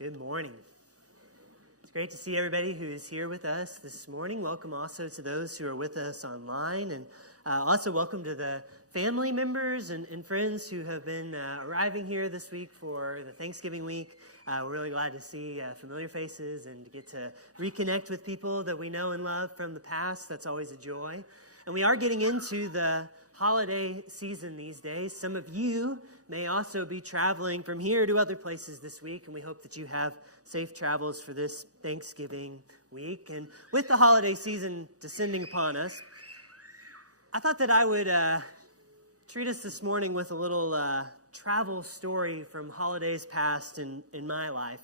Good morning. It's great to see everybody who is here with us this morning. Welcome also to those who are with us online, and also welcome to the family members and friends who have been arriving here this week for the Thanksgiving week. We're really glad to see familiar faces and to get to reconnect with people that we know and love from the past. That's always a joy. And we are getting into the holiday season these days. Some of you may also be traveling from here to other places this week, and we hope that you have safe travels for this Thanksgiving week. And with the holiday season descending upon us, I thought that I would treat us this morning with a little travel story from holidays past in my life.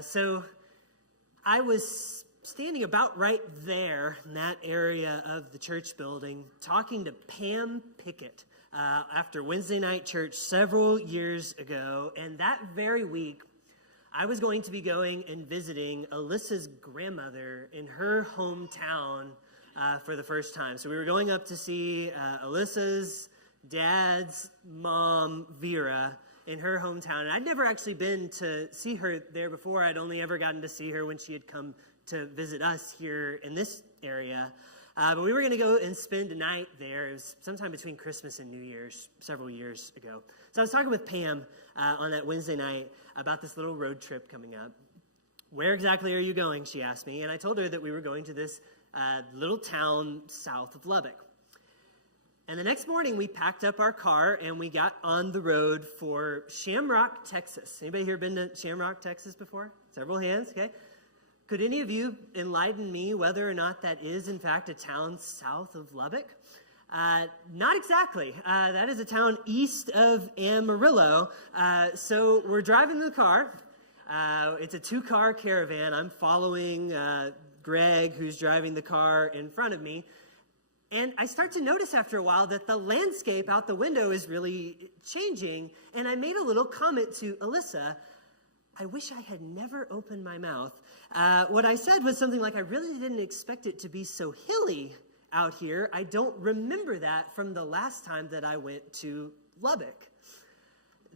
So I was standing about right there in that area of the church building, talking to Pam Pickett after Wednesday night church several years ago. And that very week, I was going to be going and visiting Alyssa's grandmother in her hometown for the first time. So we were going up to see Alyssa's dad's mom, Vera, in her hometown. And I'd never actually been to see her there before. I'd only ever gotten to see her when she had come to visit us here in this area. But we were going to go and spend a night there. It was sometime between Christmas and New Year's several years ago. So I was talking with Pam on that Wednesday night about this little road trip coming up. Where exactly are you going, she asked me. And I told her that we were going to this little town south of Lubbock. And the next morning, we packed up our car and we got on the road for Shamrock, Texas. Anybody here been to Shamrock, Texas before? Several hands, okay. Could any of you enlighten me whether or not that is, in fact, a town south of Lubbock? Not exactly. That is a town east of Amarillo. So we're driving the car. It's a two-car caravan. I'm following Greg, who's driving the car in front of me. And I start to notice after a while that the landscape out the window is really changing. And I made a little comment to Alyssa. I wish I had never opened my mouth. What I said was something like, I really didn't expect it to be so hilly out here. I don't remember that from the last time that I went to Lubbock.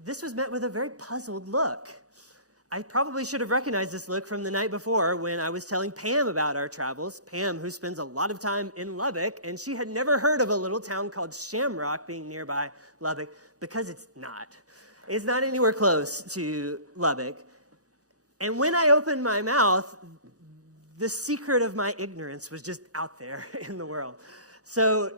This was met with a very puzzled look. I probably should have recognized this look from the night before when I was telling Pam about our travels. Pam, who spends a lot of time in Lubbock, and she had never heard of a little town called Shamrock being nearby Lubbock, because it's not. It's not anywhere close to Lubbock. And when I opened my mouth, the secret of my ignorance was just out there in the world. So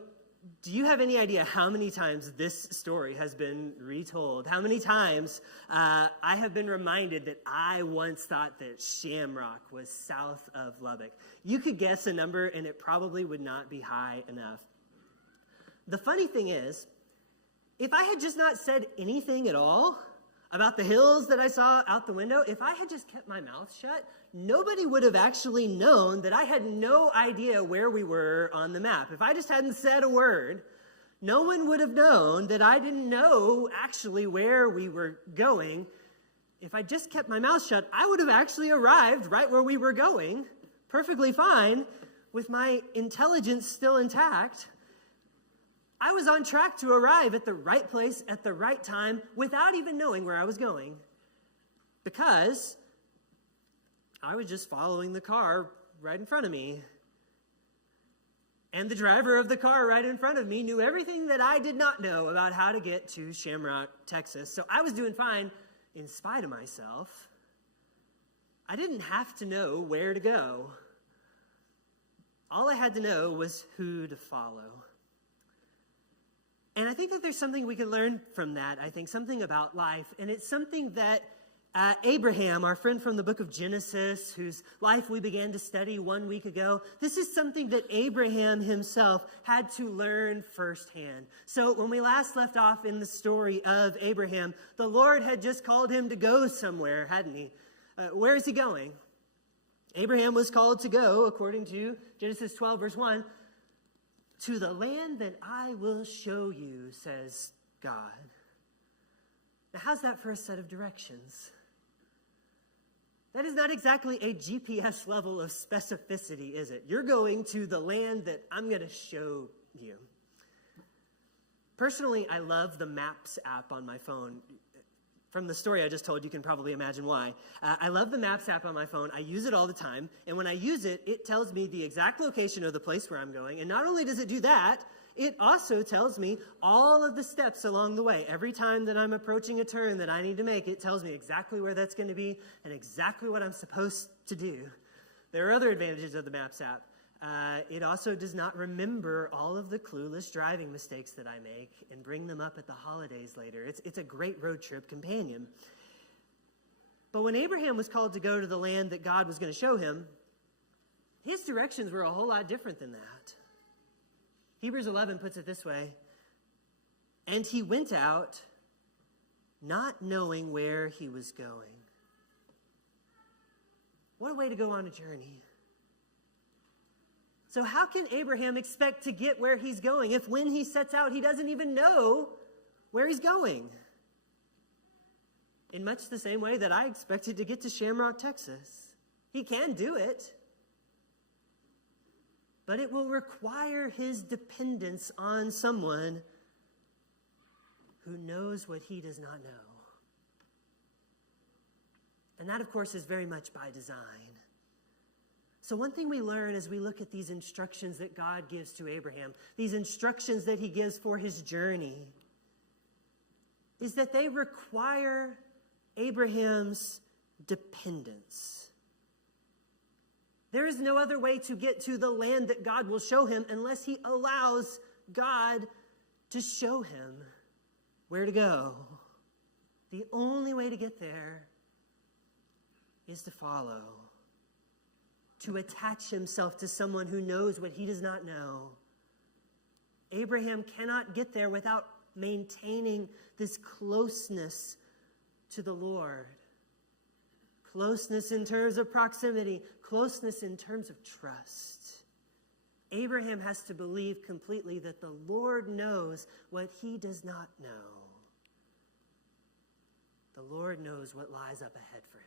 do you have any idea how many times this story has been retold? How many times I have been reminded that I once thought that Shamrock was south of Lubbock? You could guess a number, and it probably would not be high enough. The funny thing is, if I had just not said anything at all about the hills that I saw out the window, if I had just kept my mouth shut, nobody would have actually known that I had no idea where we were on the map. If I just hadn't said a word, no one would have known that I didn't know actually where we were going. If I just kept my mouth shut, I would have actually arrived right where we were going, perfectly fine, with my intelligence still intact. I was on track to arrive at the right place at the right time without even knowing where I was going, because I was just following the car right in front of me. And the driver of the car right in front of me knew everything that I did not know about how to get to Shamrock, Texas. So I was doing fine in spite of myself. I didn't have to know where to go. All I had to know was who to follow. And I think that there's something we can learn from that, I think, something about life. And it's something that Abraham, our friend from the book of Genesis, whose life we began to study 1 week ago, this is something that Abraham himself had to learn firsthand. So when we last left off in the story of Abraham, the Lord had just called him to go somewhere, hadn't he? Where is he going? Abraham was called to go, according to Genesis 12, verse 1, to the land that I will show you, says God. Now, how's that for a set of directions? That is not exactly a GPS level of specificity, is it? You're going to the land that I'm going to show you. Personally, I love the Maps app on my phone. From the story I just told, you can probably imagine why. I love the Maps app on my phone. I use it all the time. And when I use it, it tells me the exact location of the place where I'm going. And not only does it do that, it also tells me all of the steps along the way. Every time that I'm approaching a turn that I need to make, it tells me exactly where that's going to be and exactly what I'm supposed to do. There are other advantages of the Maps app. It also does not remember all of the clueless driving mistakes that I make and bring them up at the holidays later. It's a great road trip companion. But when Abraham was called to go to the land that God was going to show him, his directions were a whole lot different than that. Hebrews 11 puts it this way, and he went out not knowing where he was going. What a way to go on a journey. So how can Abraham expect to get where he's going if when he sets out, he doesn't even know where he's going? In much the same way that I expected to get to Shamrock, Texas. He can do it, but it will require his dependence on someone who knows what he does not know. And that, of course, is very much by design. So one thing we learn as we look at these instructions that God gives to Abraham, these instructions that he gives for his journey, is that they require Abraham's dependence. There is no other way to get to the land that God will show him unless he allows God to show him where to go. The only way to get there is to follow, to attach himself to someone who knows what he does not know. Abraham cannot get there without maintaining this closeness to the Lord. Closeness in terms of proximity, closeness in terms of trust. Abraham has to believe completely that the Lord knows what he does not know. The Lord knows what lies up ahead for him.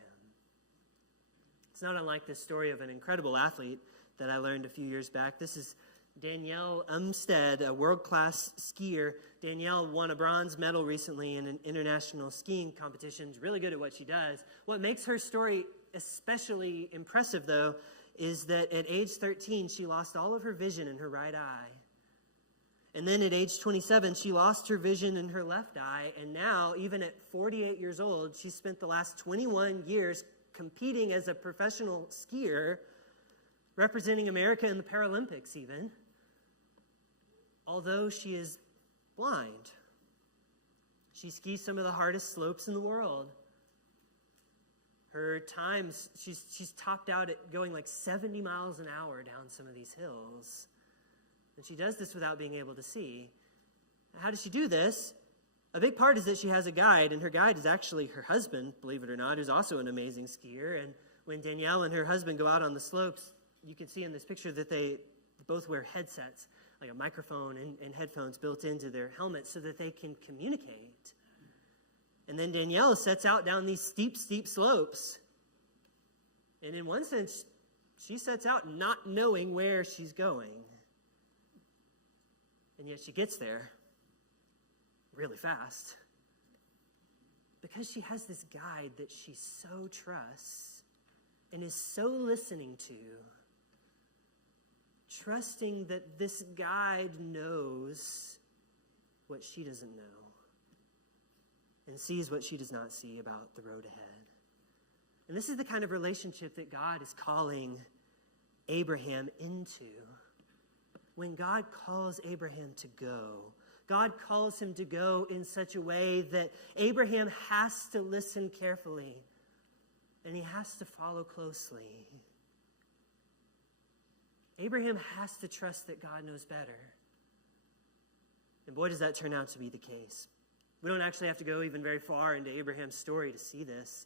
It's not unlike this story of an incredible athlete that I learned a few years back. This is Danielle Umstead, a world-class skier. Danielle won a bronze medal recently in an international skiing competition. She's really good at what she does. What makes her story especially impressive, though, is that at age 13, she lost all of her vision in her right eye. And then at age 27, she lost her vision in her left eye. And now, even at 48 years old, she spent the last 21 years competing as a professional skier, representing America in the Paralympics even, although she is blind. She skis some of the hardest slopes in the world. Her times, she's topped out at going like 70 miles an hour down some of these hills. And she does this without being able to see. How does she do this? A big part is that she has a guide, and her guide is actually her husband, believe it or not, who's also an amazing skier. And when Danielle and her husband go out on the slopes, you can see in this picture that they both wear headsets, like a microphone and headphones built into their helmets so that they can communicate. And then Danielle sets out down these steep, steep slopes. And in one sense, she sets out not knowing where she's going. And yet she gets there really fast because she has this guide that she so trusts and is so listening to, trusting that this guide knows what she doesn't know and sees what she does not see about the road ahead. And this is the kind of relationship that God is calling Abraham into. When God calls Abraham to go, God calls him to go in such a way that Abraham has to listen carefully and he has to follow closely. Abraham has to trust that God knows better. And boy, does that turn out to be the case. We don't actually have to go even very far into Abraham's story to see this.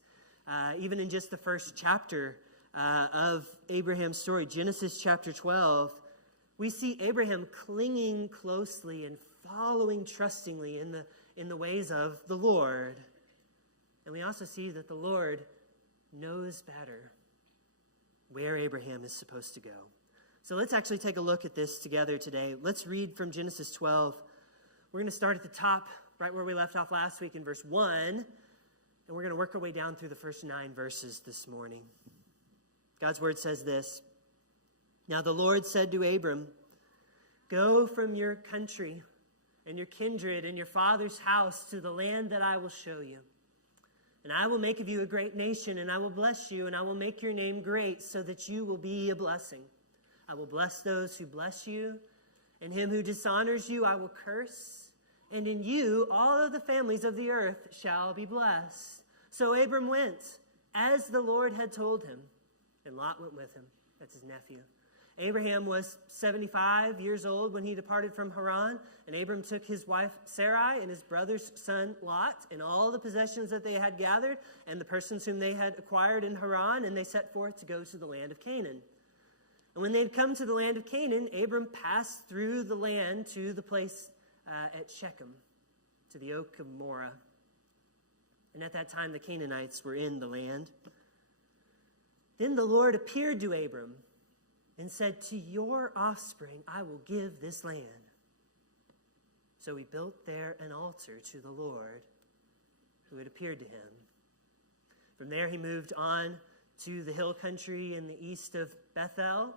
Even in just the first chapter of Abraham's story, Genesis chapter 12, we see Abraham clinging closely and following trustingly in the ways of the Lord. And we also see that the Lord knows better where Abraham is supposed to go. So let's actually take a look at this together today. Let's read from Genesis 12. We're going to start at the top, right where we left off last week in verse 1. And we're going to work our way down through the first 9 verses this morning. God's word says this. Now the Lord said to Abram, "Go from your country and your kindred and your father's house to the land that I will show you. And I will make of you a great nation, and I will bless you, and I will make your name great so that you will be a blessing. I will bless those who bless you, and him who dishonors you I will curse. And in you all of the families of the earth shall be blessed." So Abram went, as the Lord had told him, and Lot went with him. That's his nephew. Abraham was 75 years old when he departed from Haran, and Abram took his wife Sarai and his brother's son Lot and all the possessions that they had gathered and the persons whom they had acquired in Haran, and they set forth to go to the land of Canaan. And when they had come to the land of Canaan, Abram passed through the land to the place at Shechem, to the oak of Moreh. And at that time the Canaanites were in the land. Then the Lord appeared to Abram and said, "To your offspring I will give this land." So he built there an altar to the Lord who had appeared to him. From there he moved on to the hill country in the east of Bethel,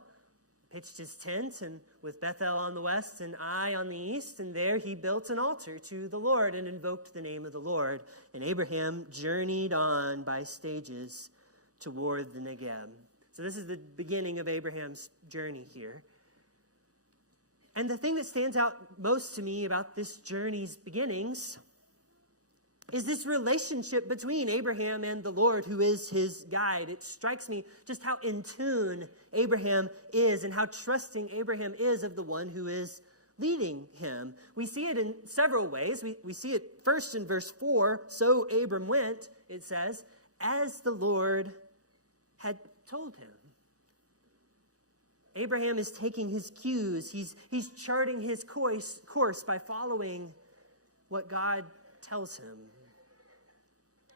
pitched his tent, and with Bethel on the west and Ai on the east, and there he built an altar to the Lord and invoked the name of the Lord. And Abraham journeyed on by stages toward the Negeb. So this is the beginning of Abraham's journey here. And the thing that stands out most to me about this journey's beginnings is this relationship between Abraham and the Lord, who is his guide. It strikes me just how in tune Abraham is and how trusting Abraham is of the one who is leading him. We see it in several ways. We see it first in verse 4. So Abram went, it says, as the Lord had told him. Abraham is taking his cues. He's charting his course by following what God tells him.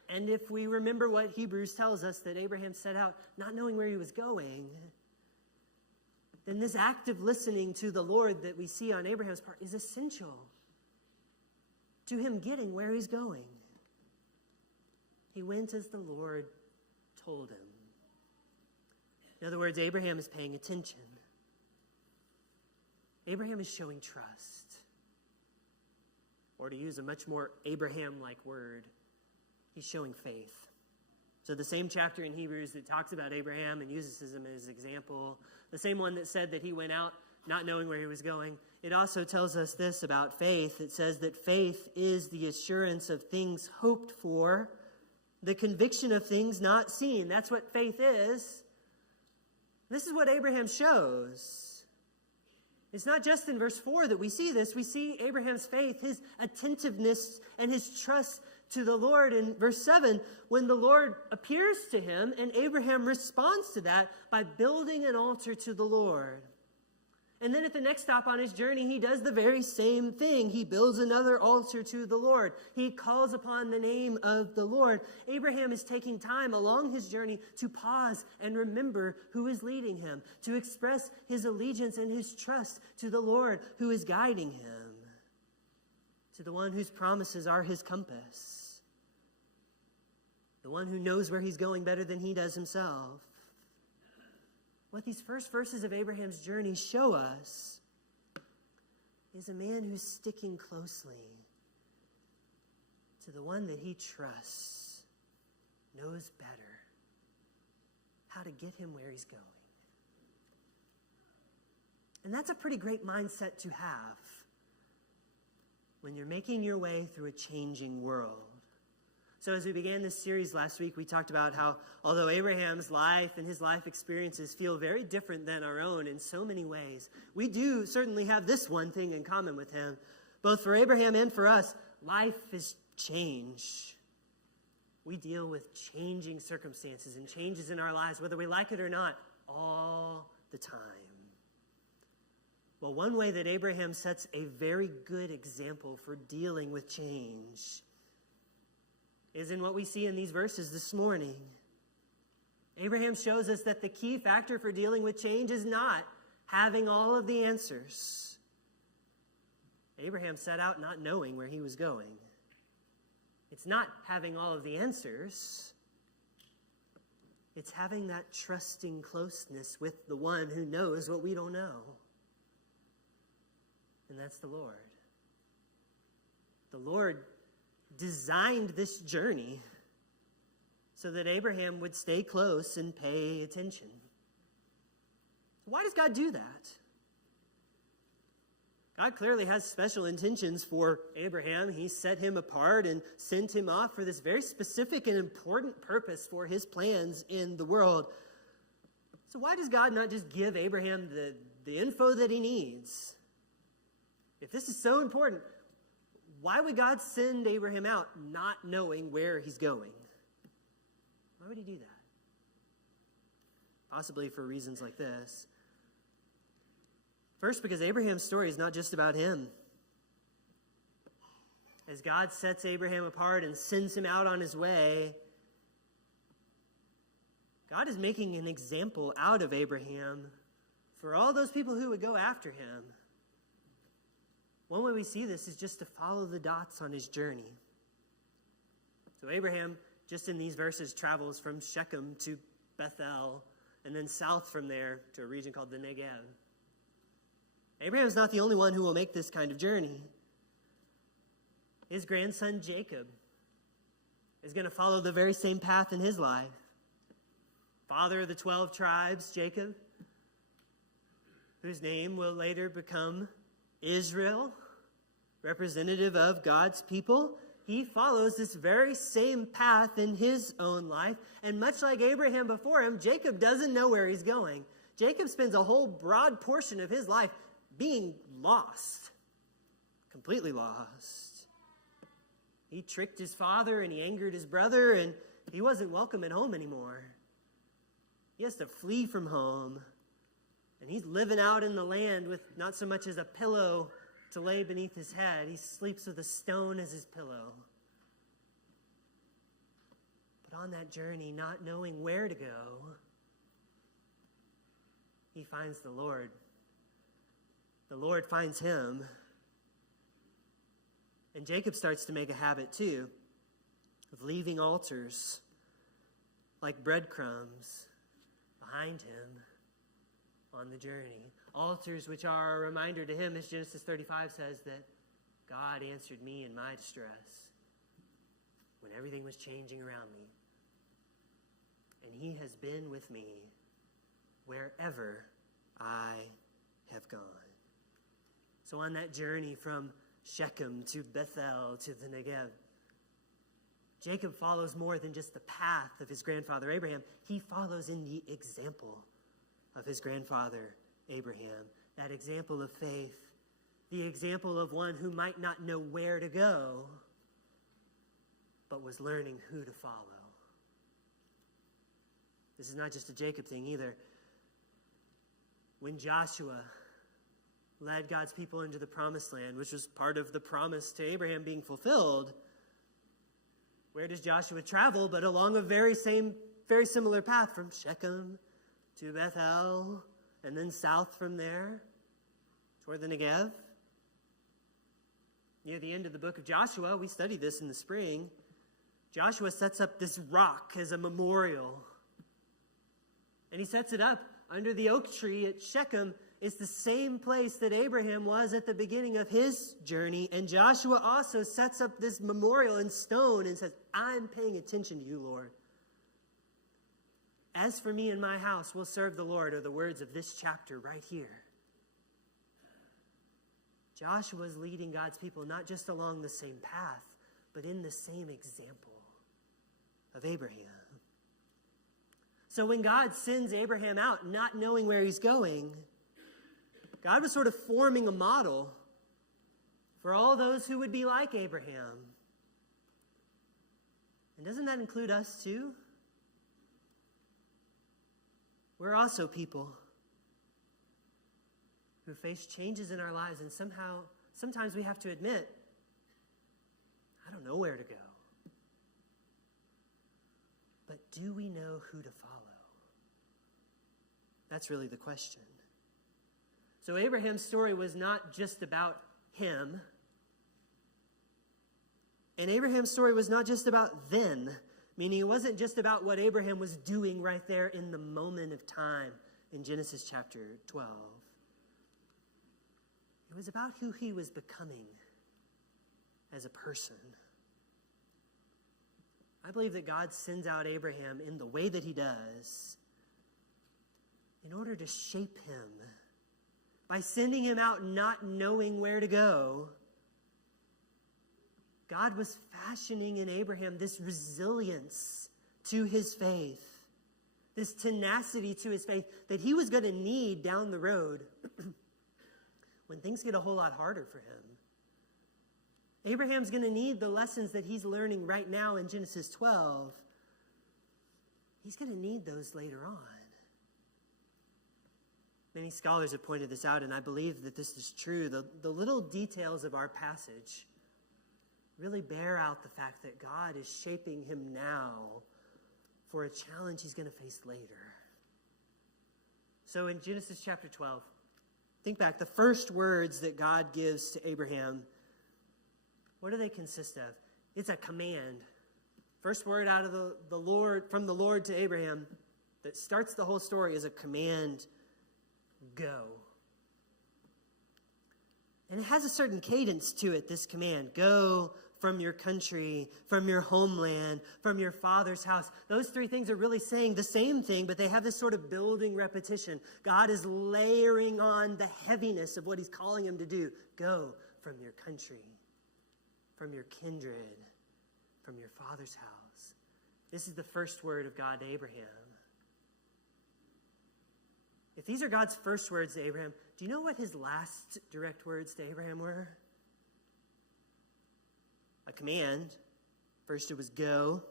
And if we remember what Hebrews tells us, that Abraham set out not knowing where he was going, then this active listening to the Lord that we see on Abraham's part is essential to him getting where he's going. He went as the Lord told him. In other words, Abraham is paying attention. Abraham is showing trust. Or to use a much more Abraham-like word, he's showing faith. So the same chapter in Hebrews that talks about Abraham and uses him as an example, the same one that said that he went out not knowing where he was going, it also tells us this about faith. It says that faith is the assurance of things hoped for, the conviction of things not seen. That's what faith is. This is what Abraham shows. It's not just in verse 4 that we see this. We see Abraham's faith, his attentiveness, and his trust to the Lord in verse 7, when the Lord appears to him, and Abraham responds to that by building an altar to the Lord. And then at the next stop on his journey, he does the very same thing. He builds another altar to the Lord. He calls upon the name of the Lord. Abraham is taking time along his journey to pause and remember who is leading him, to express his allegiance and his trust to the Lord who is guiding him, to the one whose promises are his compass, the one who knows where he's going better than he does himself. What these first verses of Abraham's journey show us is a man who's sticking closely to the one that he trusts, knows better how to get him where he's going. And that's a pretty great mindset to have when you're making your way through a changing world. So as we began this series last week, we talked about how although Abraham's life and his life experiences feel very different than our own in so many ways, we do certainly have this one thing in common with him. Both for Abraham and for us, life is change. We deal with changing circumstances and changes in our lives, whether we like it or not, all the time. Well, one way that Abraham sets a very good example for dealing with change is in what we see in these verses this morning. Abraham shows us that the key factor for dealing with change is not having all of the answers. Abraham set out not knowing where he was going. It's not having all of the answers. It's having that trusting closeness with the one who knows what we don't know. And that's the Lord. The Lord designed this journey so that Abraham would stay close and pay attention. Why does God do that? God clearly has special intentions for Abraham. He set him apart and sent him off for this very specific and important purpose for his plans in the world. So why does God not just give Abraham the info that he needs? If this is so important, why would God send Abraham out not knowing where he's going? Why would he do that? Possibly for reasons like this. First, because Abraham's story is not just about him. As God sets Abraham apart and sends him out on his way, God is making an example out of Abraham for all those people who would go after him. One way we see this is just to follow the dots on his journey. So Abraham, just in these verses, travels from Shechem to Bethel, and then south from there to a region called the Negev. Abraham's not the only one who will make this kind of journey. His grandson Jacob is going to follow the very same path in his life. Father of the 12 tribes, Jacob, whose name will later become Israel, representative of God's people. He follows this very same path in his own life. And much like Abraham before him, Jacob doesn't know where he's going. Jacob spends a whole broad portion of his life being lost, completely lost. He tricked his father and he angered his brother, and he wasn't welcome at home anymore. He has to flee from home, and he's living out in the land with not so much as a pillow to lay beneath his head. He sleeps with a stone as his pillow. But on that journey, not knowing where to go, he finds the Lord. The Lord finds him. And Jacob starts to make a habit, too, of leaving altars like breadcrumbs behind him on the journey. Altars which are a reminder to him, as Genesis 35 says, that God answered me in my distress when everything was changing around me. And he has been with me wherever I have gone. So on that journey from Shechem to Bethel to the Negev, Jacob follows more than just the path of his grandfather Abraham. He follows in the example of his grandfather Abraham, that example of faith, the example of one who might not know where to go, but was learning who to follow. This is not just a Jacob thing either. When Joshua led God's people into the promised land, which was part of the promise to Abraham being fulfilled, where does Joshua travel but along a very similar path from Shechem to Bethel, and then south from there toward the Negev? Near the end of the book of Joshua, we studied this in the spring, Joshua sets up this rock as a memorial. And he sets it up under the oak tree at Shechem. It's the same place that Abraham was at the beginning of his journey. And Joshua also sets up this memorial in stone and says, I'm paying attention to you, Lord. As for me and my house, we'll serve the Lord, are the words of this chapter right here. Joshua is leading God's people not just along the same path, but in the same example of Abraham. So when God sends Abraham out, not knowing where he's going, God was sort of forming a model for all those who would be like Abraham. And doesn't that include us too? We're also people who face changes in our lives, and sometimes we have to admit, I don't know where to go. But do we know who to follow? That's really the question. So Abraham's story was not just about him. And Abraham's story was not just about then, meaning it wasn't just about what Abraham was doing right there in the moment of time in Genesis chapter 12. It was about who he was becoming as a person. I believe that God sends out Abraham in the way that he does in order to shape him. By sending him out not knowing where to go, God was fashioning in Abraham this resilience to his faith, this tenacity to his faith that he was going to need down the road when things get a whole lot harder for him. Abraham's going to need the lessons that he's learning right now in Genesis 12. He's going to need those later on. Many scholars have pointed this out, and I believe that this is true. The little details of our passage really bear out the fact that God is shaping him now for a challenge he's going to face later. So in Genesis chapter 12, think back, the first words that God gives to Abraham, what do they consist of? It's a command. First word out of the Lord, from the Lord to Abraham, that starts the whole story is a command, go. And it has a certain cadence to it, this command. Go from your country, from your homeland, from your father's house. Those three things are really saying the same thing, but they have this sort of building repetition. God is layering on the heaviness of what he's calling him to do. Go from your country, from your kindred, from your father's house. This is the first word of God to Abraham. If these are God's first words to Abraham, do you know what his last direct words to Abraham were? A command. First it was go.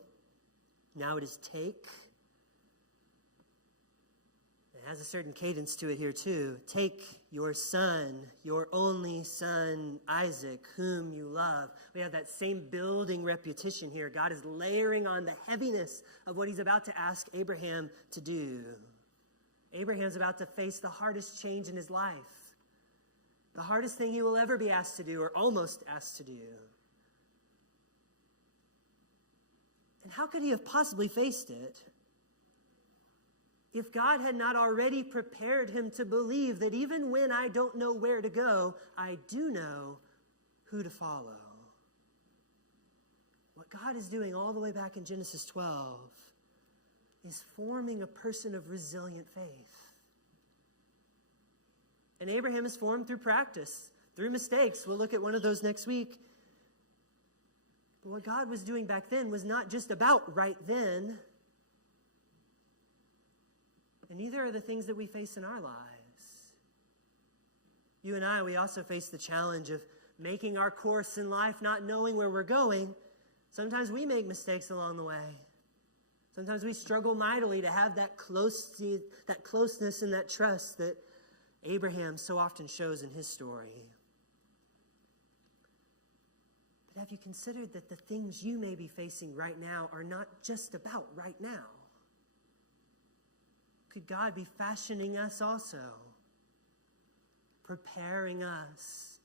Now it is take. It has a certain cadence to it here too. Take your son, your only son, Isaac, whom you love. We have that same building repetition here. God is layering on the heaviness of what he's about to ask Abraham to do. Abraham's about to face the hardest change in his life. The hardest thing he will ever be asked to do, or almost asked to do. And how could he have possibly faced it if God had not already prepared him to believe that even when I don't know where to go, I do know who to follow? What God is doing all the way back in Genesis 12 is forming a person of resilient faith. And Abraham is formed through practice, through mistakes. We'll look at one of those next week. But what God was doing back then was not just about right then. And neither are the things that we face in our lives. You and I, we also face the challenge of making our course in life, not knowing where we're going. Sometimes we make mistakes along the way. Sometimes we struggle mightily to have that closeness and that trust that Abraham so often shows in his story. But have you considered that the things you may be facing right now are not just about right now? Could God be fashioning us also, preparing us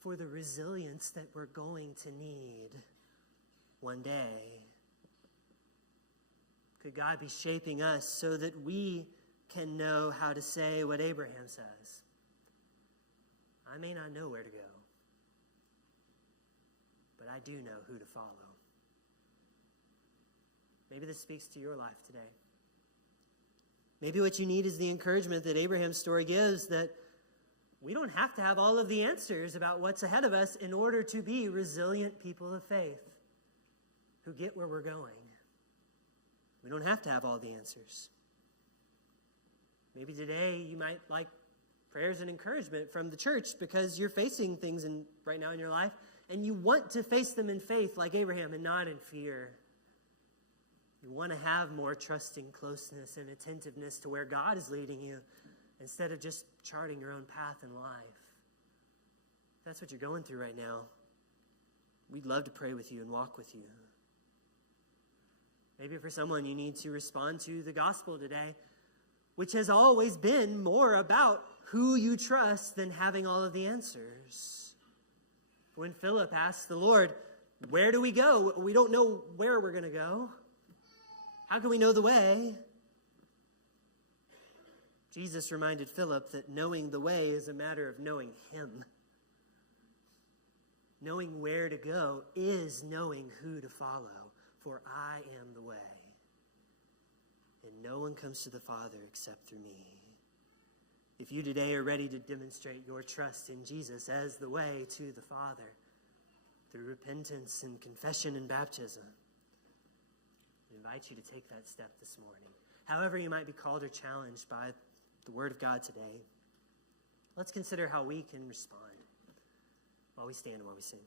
for the resilience that we're going to need one day? Could God be shaping us so that we can know how to say what Abraham says? I may not know where to go, but I do know who to follow. Maybe this speaks to your life today. Maybe what you need is the encouragement that Abraham's story gives, that we don't have to have all of the answers about what's ahead of us in order to be resilient people of faith who get where we're going. We don't have to have all the answers. Maybe today you might like prayers and encouragement from the church because you're facing things right now in your life, and you want to face them in faith like Abraham and not in fear. You want to have more trusting closeness and attentiveness to where God is leading you instead of just charting your own path in life. If that's what you're going through right now, we'd love to pray with you and walk with you. Maybe for someone you need to respond to the gospel today, which has always been more about who you trust than having all of the answers. when Philip asked the Lord, where do we go? We don't know where we're going to go. How can we know the way? Jesus reminded Philip that knowing the way is a matter of knowing him. Knowing where to go is knowing who to follow, for I am the way. And no one comes to the Father except through me. If you today are ready to demonstrate your trust in Jesus as the way to the Father, through repentance and confession and baptism, I invite you to take that step this morning. However you might be called or challenged by the Word of God today, let's consider how we can respond while we stand and while we sing.